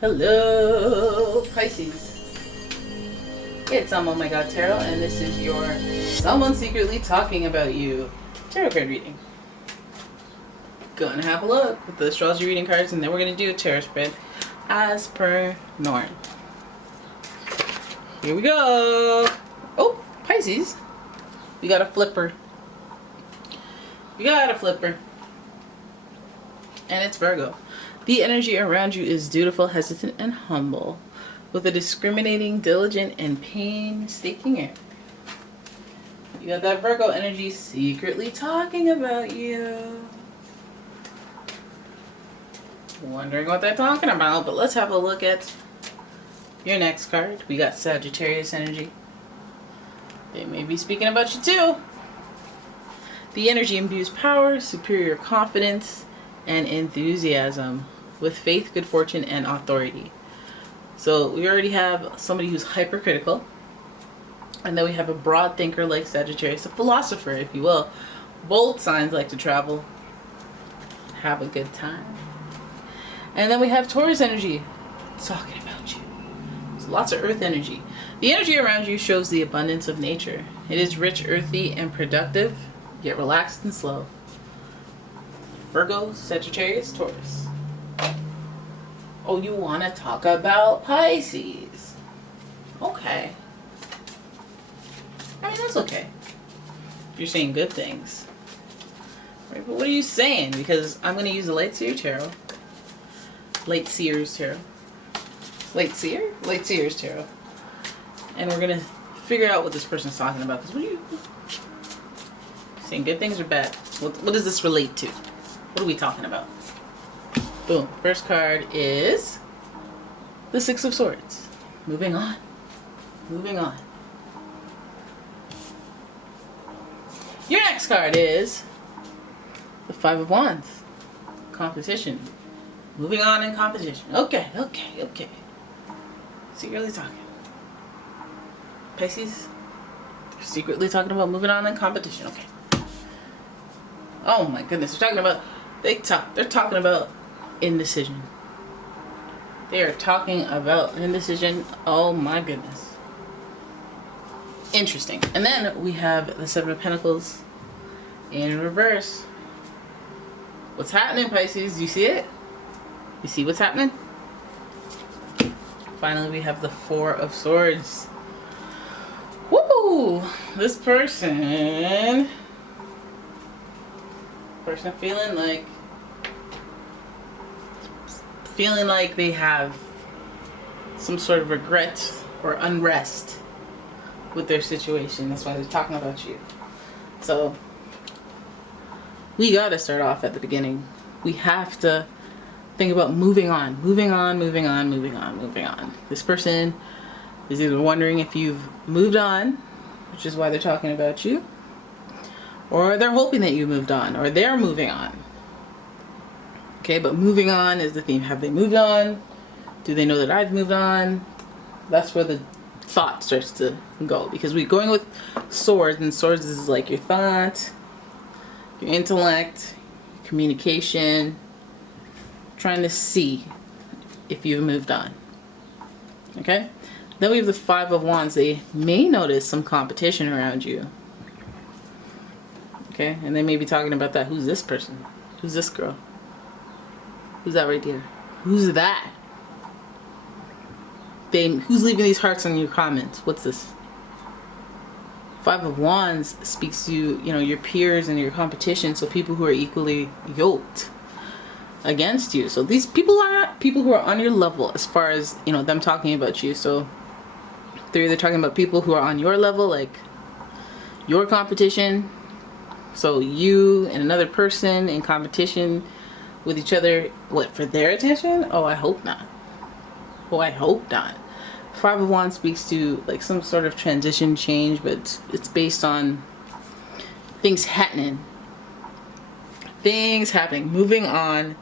Hello, Pisces. It's umomgtarot, and this is your Someone Secretly Talking About You tarot card reading. Gonna have a look with the astrology reading cards, and then we're gonna do a tarot spread as per norm. Here we go. Oh, Pisces. We got a flipper. We got a flipper. And it's Virgo. The energy around you is dutiful, hesitant, and humble, with a discriminating, diligent, and painstaking air. You got that Virgo energy secretly talking about you. Wondering what they're talking about, but let's have a look at your next card. We got Sagittarius energy. They may be speaking about you too. The energy imbues power, superior confidence, and enthusiasm, with faith, good fortune, and authority. So we already have somebody who's hypercritical, and then we have a broad thinker like Sagittarius, a philosopher, if you will. Both signs like to travel, have a good time. And then we have Taurus energy talking about you. So lots of earth energy. The energy around you shows the abundance of nature. It is rich, earthy, and productive, yet relaxed and slow. Virgo, Sagittarius, Taurus. Oh, you want to talk about Pisces. Okay. I mean, that's okay. If you're saying good things. Right, but what are you saying? Because I'm going to use the Light Seer Tarot. Light Seers Tarot. Light Seer? Light Seers Tarot. And we're going to figure out what this person's talking about. Because what are you saying? Good things or bad? What does this relate to? What are we talking about? Boom. First card is the Six of Swords. Moving on. Moving on. Your next card is the Five of Wands. Competition. Moving on in competition. Okay. Secretly talking. Pisces. They're secretly talking about moving on in competition. Okay. Oh my goodness. They're talking about indecision. They are talking about indecision. Oh my goodness. Interesting. And then we have the Seven of Pentacles in reverse. What's happening, Pisces? You see it? You see what's happening? Finally, we have the Four of Swords. Woo! This person feeling like they have some sort of regret or unrest with their situation. That's why they're talking about you. So we gotta start off at the beginning. We have to think about moving on. This person is either wondering if you've moved on, which is why they're talking about you, or they're hoping that you moved on, or they're moving on. Okay, but moving on is the theme. Have they moved on? Do they know that I've moved on? That's where the thought starts to go. Because we're going with swords, and swords is like your thought, your intellect, communication, trying to see if you've moved on. Okay? Then we have the Five of Wands. They may notice some competition around you. Okay? And they may be talking about that. Who's this person? Who's this girl? Who's that right there? Who's that? Who's leaving these hearts on your comments? What's this? Five of Wands speaks to your peers and your competition, so people who are equally yoked against you. So these people are people who are on your level as far as, them talking about you. So they're either talking about people who are on your level, like your competition. So you and another person in competition with each other, what, for their attention? Oh, I hope not. Five of Wands speaks to like some sort of transition change, but it's based on things happening, moving on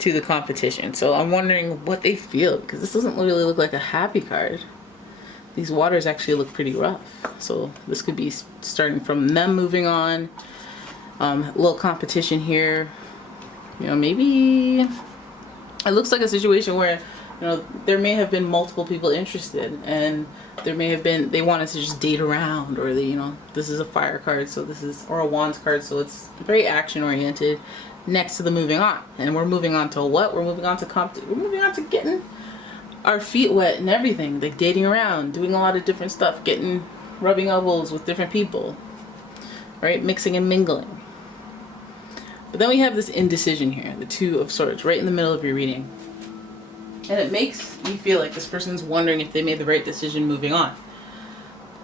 to the competition. So I'm wondering what they feel, because this doesn't really look like a happy card. These waters actually look pretty rough. So this could be starting from them moving on, a little competition here. Maybe it looks like a situation where You know, there may have been multiple people interested, and there may have been, they wanted to just date around, or they, you know, this is a fire card, so this is, or a wands card, so it's very action oriented next to the moving on. And we're moving on to what? We're moving on to we're moving on to getting our feet wet and everything, like dating around, doing a lot of different stuff, rubbing elbows with different people, right? Mixing and mingling. But then we have this indecision here, the Two of Swords, right in the middle of your reading. And it makes me feel like this person's wondering if they made the right decision moving on.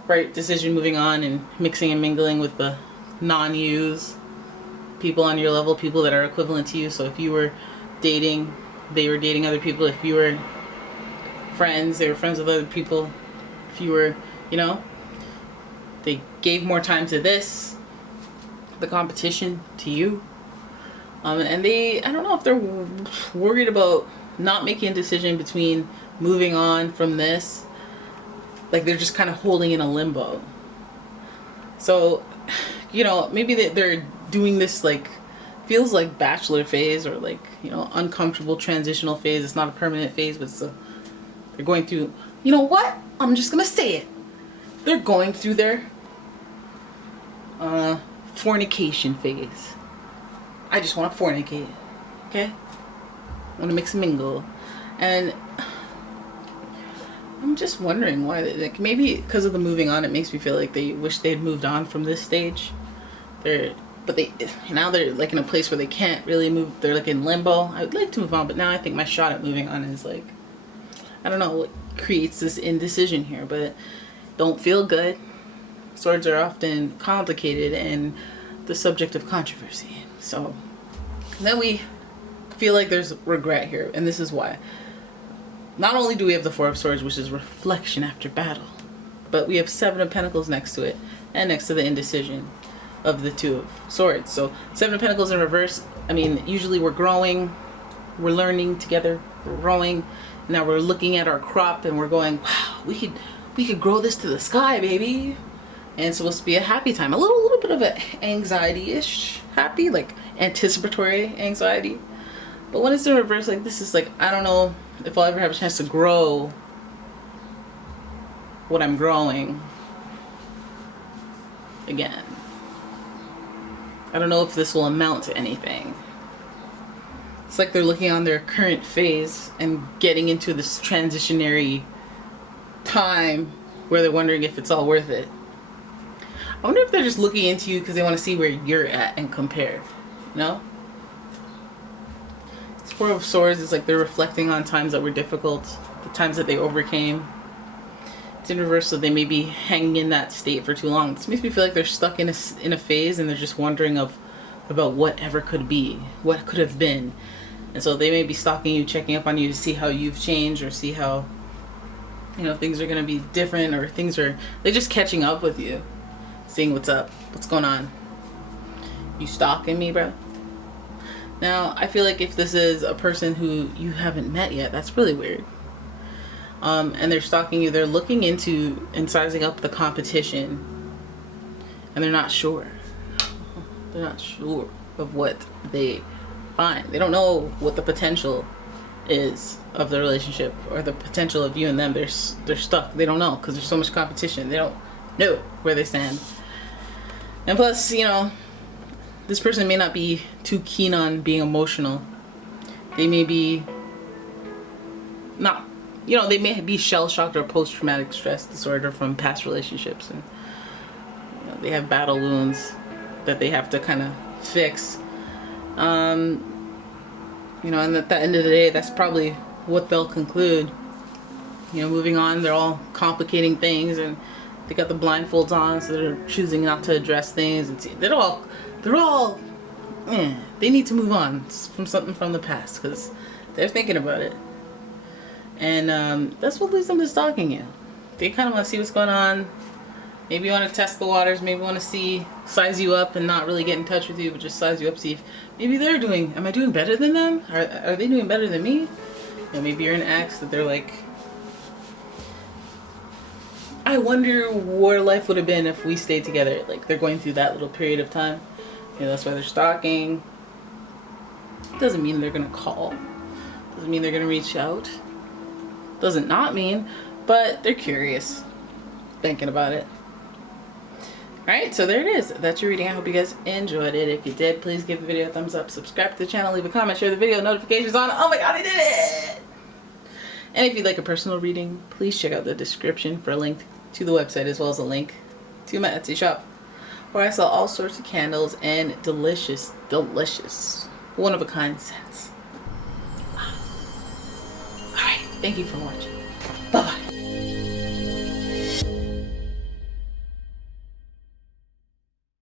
Right decision moving on and mixing and mingling with the non-yous, people on your level, people that are equivalent to you. So if you were dating, they were dating other people. If you were friends, they were friends with other people. If you were, you know, they gave more time to this, the competition, to you. And they, I don't know if they're worried about not making a decision between moving on from this. Like they're just kind of holding in a limbo. So, you know, maybe they're doing this, like, feels like bachelor phase, or like, you know, uncomfortable transitional phase. It's not a permanent phase, but they're going through, you know what? I'm just going to say it. They're going through their fornication phase. I just want to fornicate. Okay? I want to mix and mingle. And I'm just wondering why, like, maybe because of the moving on, it makes me feel like they wish they'd moved on from this stage. But now they're like in a place where they can't really move. They're like in limbo. I would like to move on, but now I think my shot at moving on is like, I don't know what creates this indecision here, but don't feel good. Swords are often complicated and the subject of controversy. So then we feel like there's regret here, and this is why. Not only do we have the Four of Swords, which is reflection after battle, but we have Seven of Pentacles next to it, and next to the indecision of the Two of Swords. So Seven of Pentacles in reverse, I mean, usually we're growing, we're learning together, we're growing. Now we're looking at our crop and we're going, wow, we could grow this to the sky, baby. And it's supposed to be a happy time. A little bit of an anxiety-ish happy, like anticipatory anxiety. But when it's in reverse, like this is like, I don't know if I'll ever have a chance to grow what I'm growing again. I don't know if this will amount to anything. It's like they're looking on their current phase and getting into this transitionary time where they're wondering if it's all worth it. I wonder if they're just looking into you because they want to see where you're at and compare, you know? This Four of Swords is like they're reflecting on times that were difficult, the times that they overcame. It's in reverse, so they may be hanging in that state for too long. This makes me feel like they're stuck in a phase and they're just wondering about whatever could be, what could have been. And so they may be stalking you, checking up on you to see how you've changed, or see how, you know, things are going to be different, or they're just catching up with you, seeing what's up, what's going on. You stalking me, bro? Now, I feel like if this is a person who you haven't met yet, that's really weird. And they're stalking you, they're looking into and sizing up the competition, and they're not sure. They're not sure of what they find. They don't know what the potential is of the relationship, or the potential of you and them. They're stuck. They don't know because there's so much competition. They don't know where they stand. And plus, you know, this person may not be too keen on being emotional. They may be not, you know, they may be shell-shocked or post-traumatic stress disorder from past relationships, and you know, they have battle wounds that they have to kind of fix. You know, and at the end of the day, that's probably what they'll conclude. You know, moving on, they're all complicating things, and they got the blindfolds on, so they're choosing not to address things. And they need to move on from something from the past because they're thinking about it. And that's what leads them to stalking you. They kind of want to see what's going on. Maybe you want to test the waters. Maybe want to size you up and not really get in touch with you, but just size you up, see if maybe am I doing better than them? Are they doing better than me? You know, maybe you're an ex that they're like, I wonder where life would have been if we stayed together. Like, they're going through that little period of time. You know, that's why they're stalking. Doesn't mean they're going to call. Doesn't mean they're going to reach out. Doesn't not mean, but they're curious, thinking about it. Alright, so there it is. That's your reading. I hope you guys enjoyed it. If you did, please give the video a thumbs up, subscribe to the channel, leave a comment, share the video, notifications on. Oh my god, I did it! And if you'd like a personal reading, please check out the description for a link to the website as well as a link to my Etsy shop, where I sell all sorts of candles and delicious, one-of-a-kind scents. Alright, thank you for watching.